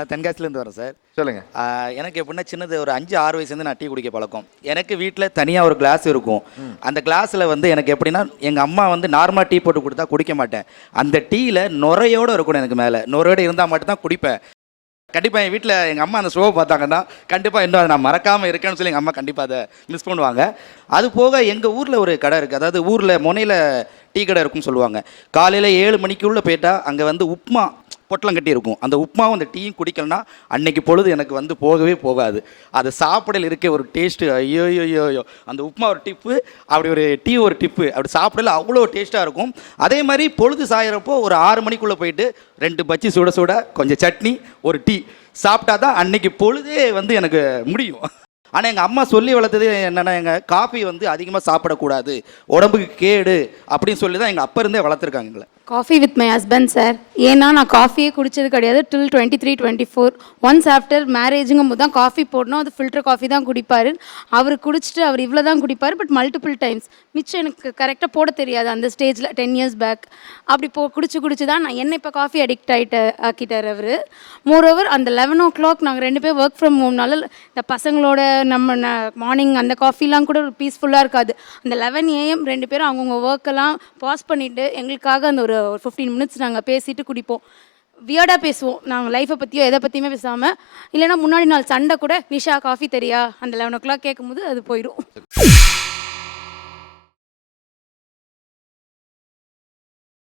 நான் தென்காசிலேருந்து வரேன் சார். சொல்லுங்க. எனக்கு எப்படின்னா சின்னது ஒரு 5-6 வயசுலேருந்து நான் டீ குடிக்க பழக்கம். எனக்கு வீட்டில் தனியாக ஒரு கிளாஸ் இருக்கும். அந்த கிளாஸில் வந்து எனக்கு எப்படின்னா எங்கள் அம்மா வந்து நார்மலாக டீ போட்டு கொடுத்தா குடிக்க மாட்டேன். அந்த டீயில் நுரையோடு இருக்கணும், எனக்கு மேலே நுரையோடு இருந்தால் மட்டும்தான் குடிப்பேன். கண்டிப்பாக என் வீட்டில் எங்கள் அம்மா அந்த ஷோவை பார்த்தாங்கன்னா கண்டிப்பாக இன்னும் அதை நான் மறக்காமல் இருக்கேன்னு சொல்லி எங்கள் அம்மா கண்டிப்பாக அதை மிஸ் பண்ணுவாங்க. அது போக எங்கள் ஊரில் ஒரு கடை இருக்குது, அதாவது ஊரில் முனையில் டீ கடை இருக்குன்னு சொல்லுவாங்க. காலையில் 7 மணிக்குள்ளே போயிட்டால் அங்கே வந்து உப்புமா பொட்டலம் கட்டி இருக்கும். அந்த உப்புமாவும் அந்த டீயும் குடிக்கலன்னா அன்னைக்கு பொழுது எனக்கு வந்து போகவே போகாது. அது சாப்பிடல இருக்க ஒரு டேஸ்ட்டு, ஐயோ ஐயோ ஐயோ, அந்த உப்புமா ஒரு டிப்பு, அப்படி ஒரு டீ ஒரு டிப்பு, அப்படி சாப்பிடல அவ்வளோ டேஸ்ட்டாக இருக்கும். அதே மாதிரி பொழுது சாயிறப்போ ஒரு 6 மணிக்குள்ளே போயிட்டு 2 பஜ்ஜி சுட சுட கொஞ்சம் சட்னி ஒரு டீ சாப்பிட்டா தான் அன்னைக்கு பொழுதே வந்து எனக்கு முடியும். ஆனால் எங்கள் அம்மா சொல்லி வளர்த்தது என்னென்னா, எங்கள் காஃபி வந்து அதிகமாக சாப்பிடக்கூடாது, உடம்புக்கு கேடு அப்படின்னு சொல்லி தான் எங்கள் அப்பா இருந்தே வளர்த்துருக்காங்க எங்களை. Coffee with my husband sir. ஏன்னா நான் காஃபியே குடித்தது கிடையாது டில் 23-24. ஒன்ஸ் ஆஃப்டர் மேரேஜுங்கும் போது தான் காஃபி போடணும். அது ஃபில்டர் காஃபி தான் குடிப்பார். அவர் குடிச்சிட்டு அவர் இவ்வளோ தான் குடிப்பார், பட் மல்டிபிள் டைம்ஸ். மிச்சம் எனக்கு கரெக்டாக போட தெரியாது அந்த ஸ்டேஜில் 10 years பேக். அப்படி குடிச்சு தான் நான் என்ன இப்போ காஃபி அடிக்ட் ஆக்கிட்டார் அவர். மோரோவர் அந்த 11 o'clock நாங்கள் 2 பேர் ஒர்க் ஃப்ரம் ஹோம்னால இந்த பசங்களோட நம்ம மார்னிங் அந்த காஃபிலாம் கூட ஒரு பீஸ்ஃபுல்லாக இருக்காது. அந்த 11 AM 2 பேரும் அவங்கவுங்க ஒர்க்கெல்லாம் பாஸ் பண்ணிவிட்டு எங்களுக்காக அந்த ஒரு 15 minutes நாங்கள் பேசிட்டு குடிப்போம். வியர்டாக பேசுவோம், நாங்கள் லைஃப்பை பற்றியோ எதை பற்றியுமே பேசாமல். இல்லைனா முன்னாடி நாள் சண்டை கூட, நிஷா காஃபி தெரியா, அந்த 11 o'clock கேட்கும்போது அது போயிடும்.